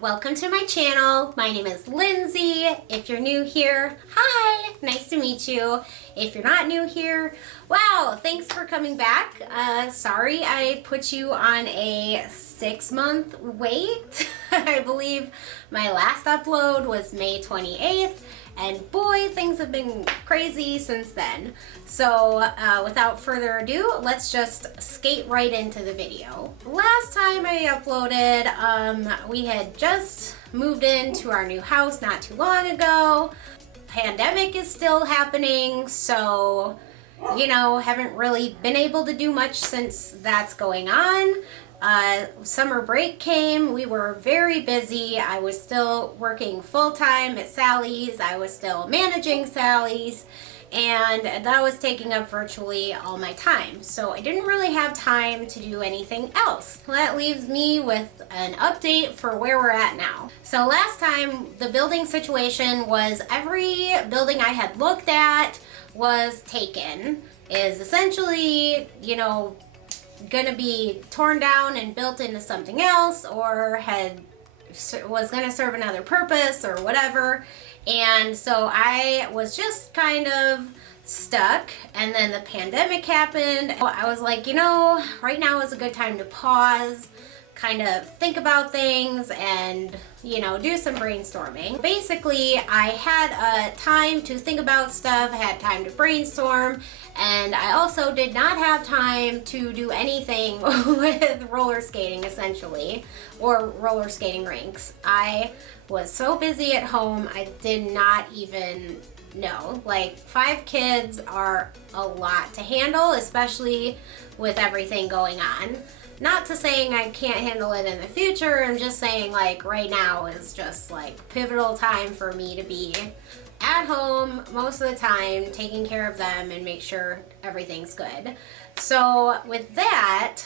welcome to my channel. My name is Lindsay. If you're new here, hi, nice to meet you. If you're not new here, wow, thanks for coming back. Sorry I put you on a 6-month wait. I believe my last upload was May 28th. And boy, things have been crazy since then. So without further ado, let's just skate right into the video. Last time I uploaded, we had just moved into our new house not too long ago. Pandemic is still happening, so you know, haven't really been able to do much since that's going on. Summer break came, we were very busy. I was still working full-time at Sally's, I was still managing Sally's, and that was taking up virtually all my time. So I didn't really have time to do anything else. That leaves me with an update for where we're at now. So last time, the building situation was every building I had looked at was taken, is essentially, you know, gonna be torn down and built into something else, or was gonna serve another purpose or whatever. And so I was just kind of stuck, and then the pandemic happened. I was like, you know, right now is a good time to pause, kind of think about things, and you know, do some brainstorming. Basically, I had time to think about stuff, I had time to brainstorm, and I also did not have time to do anything with roller skating, essentially, or roller skating rinks. I was so busy at home, I did not even know. Like, 5 kids are a lot to handle, especially with everything going on. Not to saying I can't handle it in the future, I'm just saying, like, right now is just like pivotal time for me to be at home most of the time, taking care of them and make sure everything's good. So with that,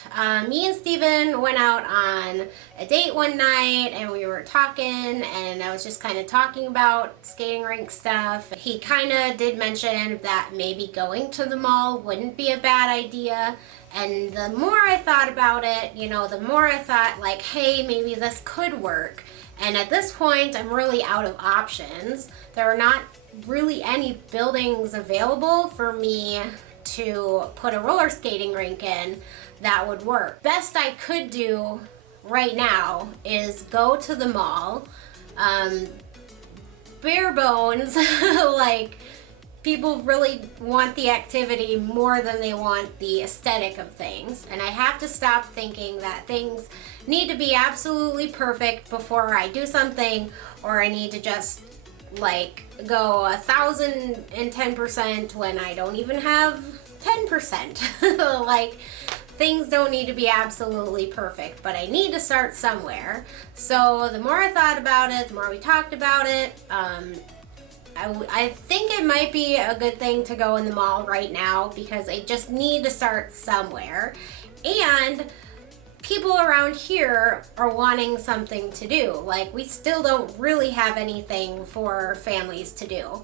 me and Steven went out on a date one night, and we were talking, and I was just kind of talking about skating rink stuff. He kind of did mention that maybe going to the mall wouldn't be a bad idea. And the more I thought about it, you know, the more I thought, like, hey, maybe this could work. And at this point, I'm really out of options. There are not really any buildings available for me to put a roller skating rink in that would work. Best I could do right now is go to the mall. Bare bones, like, people really want the activity more than they want the aesthetic of things. And I have to stop thinking that things need to be absolutely perfect before I do something, or I need to just like go 1,010% when I don't even have 10%. Like, things don't need to be absolutely perfect, but I need to start somewhere. So the more I thought about it, the more we talked about it, I think it might be a good thing to go in the mall right now, because I just need to start somewhere. And people around here are wanting something to do. Like, we still don't really have anything for families to do.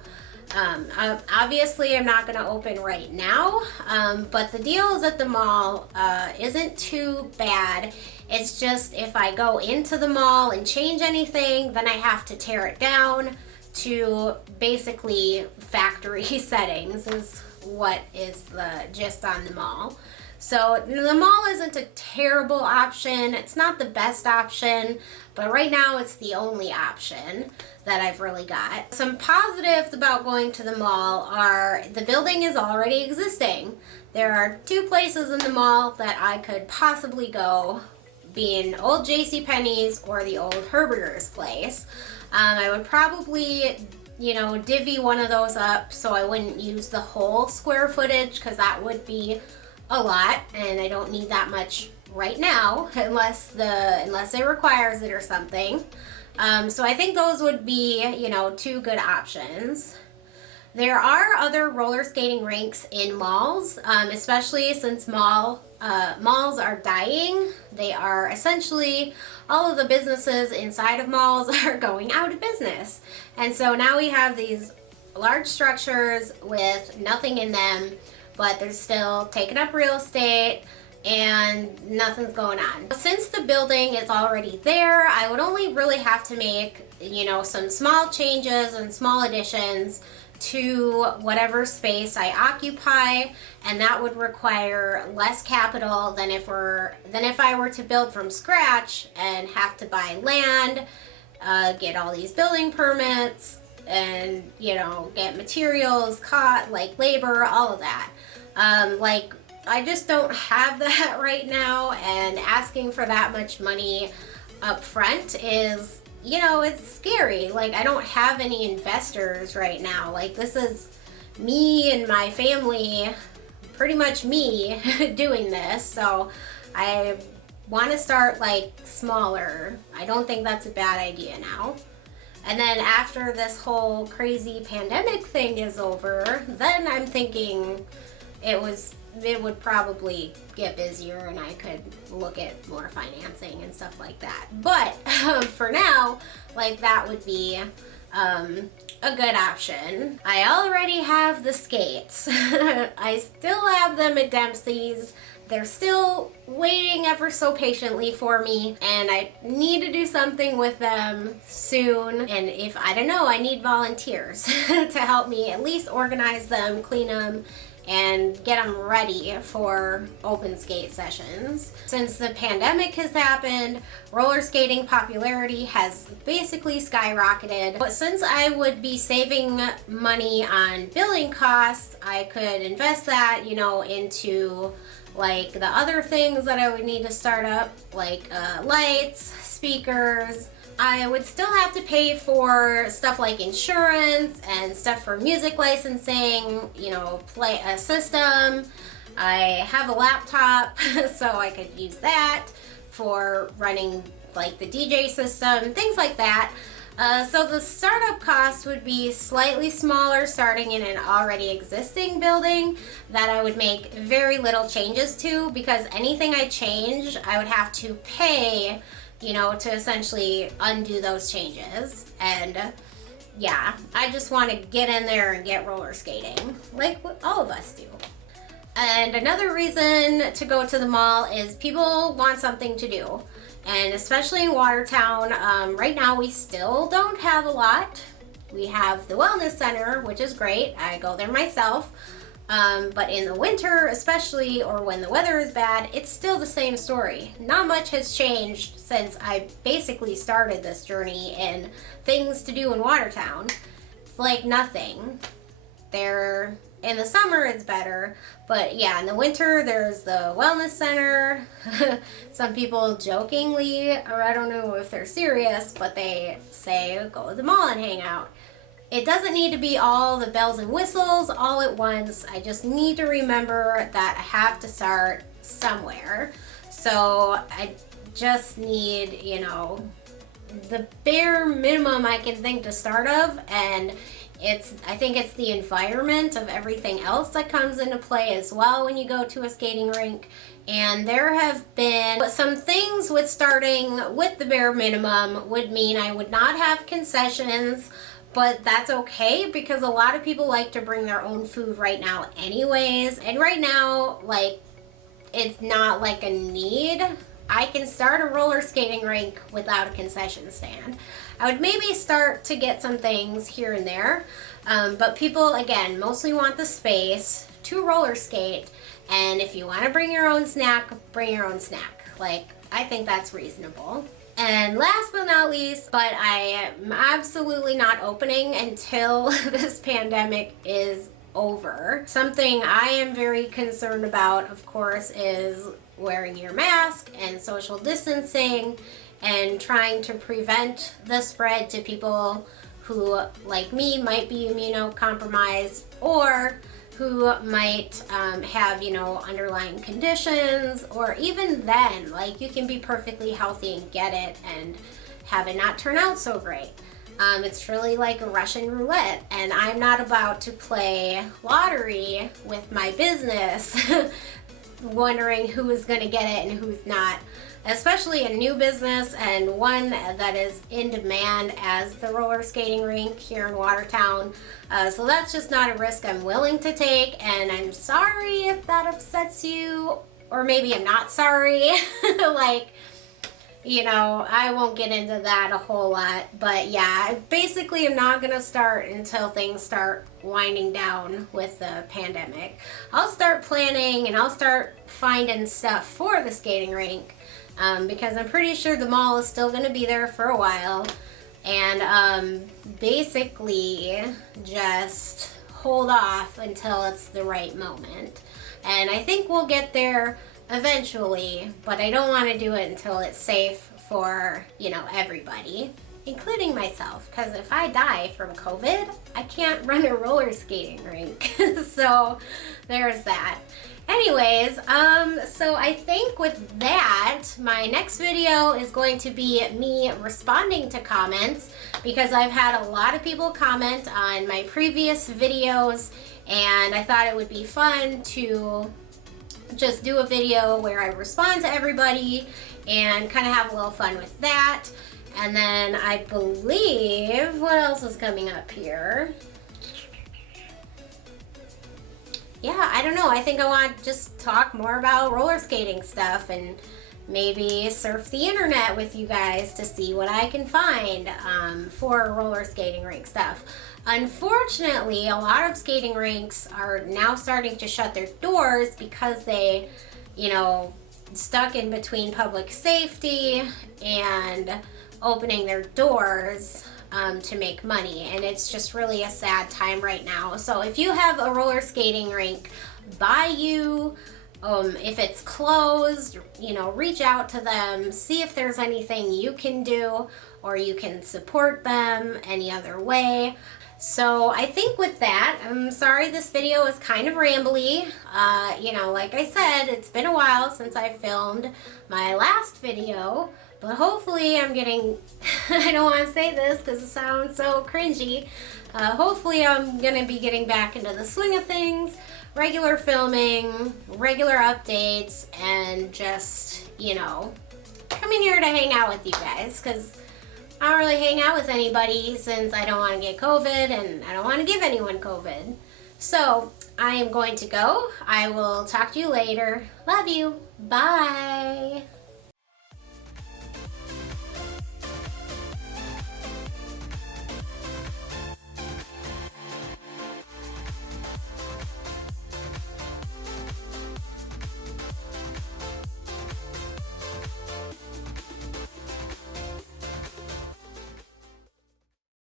Obviously, I'm not going to open right now, but the deals at the mall isn't too bad. It's just if I go into the mall and change anything, then I have to tear it down to basically factory settings is what is the gist on the mall. So the mall isn't a terrible option. It's not the best option, but right now it's the only option that I've really got. Some positives about going to the mall are the building is already existing. There are 2 places in the mall that I could possibly go, being old JCPenney's or the old Herberger's place. I would probably, you know, divvy one of those up so I wouldn't use the whole square footage, because that would be a lot, and I don't need that much right now unless it requires it or something. So I think those would be, you know, 2 good options. There are other roller skating rinks in malls, especially since malls are dying. They are essentially, all of the businesses inside of malls are going out of business. And so now we have these large structures with nothing in them, but they're still taking up real estate. and nothing's going on. Since the building is already there, I would only really have to make, you know, some small changes and small additions to whatever space I occupy, and that would require less capital than if I were to build from scratch and have to buy land, get all these building permits, and, you know, get materials, like labor, all of that. Like, I just don't have that right now, and asking for that much money up front is, you know, it's scary. Like, I don't have any investors right now. Like, this is me and my family, pretty much me doing this. So I want to start like smaller. I don't think that's a bad idea now. And then after this whole crazy pandemic thing is over, then I'm thinking it would probably get busier and I could look at more financing and stuff like that. But for now, like, that would be a good option. I already have the skates. I still have them at Dempsey's. They're still waiting ever so patiently for me, and I need to do something with them soon. And if, I don't know, I need volunteers to help me at least organize them, clean them, and get them ready for open skate sessions. Since the pandemic has happened, roller skating popularity has basically skyrocketed. But since I would be saving money on building costs, I could invest that, you know, into like the other things that I would need to start up, like lights, speakers. I would still have to pay for stuff like insurance and stuff for music licensing, you know, play a system. I have a laptop, so I could use that for running like the DJ system, things like that. So the startup cost would be slightly smaller starting in an already existing building that I would make very little changes to, because anything I change, I would have to pay, you know, to essentially undo those changes. And yeah, I just want to get in there and get roller skating like what all of us do. And another reason to go to the mall is people want something to do. And especially in Watertown, right now we still don't have a lot. We have the wellness center, which is great. I go there myself. But in the winter especially, or when the weather is bad, it's still the same story. Not much has changed since I basically started this journey in things to do in Watertown. It's like nothing. In the summer it's better, but yeah, in the winter there's the wellness center. Some people jokingly, or I don't know if they're serious, but they say go to the mall and hang out. It doesn't need to be all the bells and whistles all at once. I just need to remember that I have to start somewhere. So I just need, you know, the bare minimum I can think to start of, and I think it's the environment of everything else that comes into play as well when you go to a skating rink. And there have been some things with starting with the bare minimum would mean I would not have concessions, but that's okay because a lot of people like to bring their own food right now anyways. And right now, like, it's not like a need. I can start a roller skating rink without a concession stand. I would maybe start to get some things here and there, but people, again, mostly want the space to roller skate, and if you want to bring your own snack, bring your own snack. Like, I think that's reasonable. And last but not least, but I am absolutely not opening until this pandemic is over. Something I am very concerned about, of course, is wearing your mask and social distancing and trying to prevent the spread to people who, like me, might be immunocompromised or who might have, you know, underlying conditions, or even then, like, you can be perfectly healthy and get it and have it not turn out so great. It's really like a Russian roulette, and I'm not about to play lottery with my business wondering who is going to get it and who's not, especially a new business and one that is in demand as the roller skating rink here in Watertown. So that's just not a risk I'm willing to take, and I'm sorry if that upsets you, or maybe I'm not sorry. Like, you know, I won't get into that a whole lot, but yeah, basically I'm not gonna start until things start winding down with the pandemic. I'll start planning and I'll start finding stuff for the skating rink, because I'm pretty sure the mall is still gonna be there for a while, and basically just hold off until it's the right moment. And I think we'll get there eventually, but I don't want to do it until it's safe for, you know, everybody, including myself, because if I die from COVID, I can't run a roller skating rink. So there's that. Anyways, so I think with that, my next video is going to be me responding to comments, because I've had a lot of people comment on my previous videos, and I thought it would be fun to just do a video where I respond to everybody and kind of have a little fun with that. And then I believe, what else is coming up here? Yeah, I don't know. I think I want to just talk more about roller skating stuff and maybe surf the internet with you guys to see what I can find for roller skating rink stuff. Unfortunately, a lot of skating rinks are now starting to shut their doors because they, you know, stuck in between public safety and opening their doors to make money, and it's just really a sad time right now. So if you have a roller skating rink by you, if it's closed, you know, reach out to them, see if there's anything you can do, or you can support them any other way. So I think with that, I'm sorry this video is kind of rambly. You know, like I said, it's been a while since I filmed my last video, but hopefully I'm getting, I don't want to say this because it sounds so cringy, hopefully I'm going to be getting back into the swing of things, regular filming, regular updates, and just, you know, coming here to hang out with you guys, because I don't really hang out with anybody since I don't want to get COVID and I don't want to give anyone COVID. So I am going to go. I will talk to you later. Love you. Bye.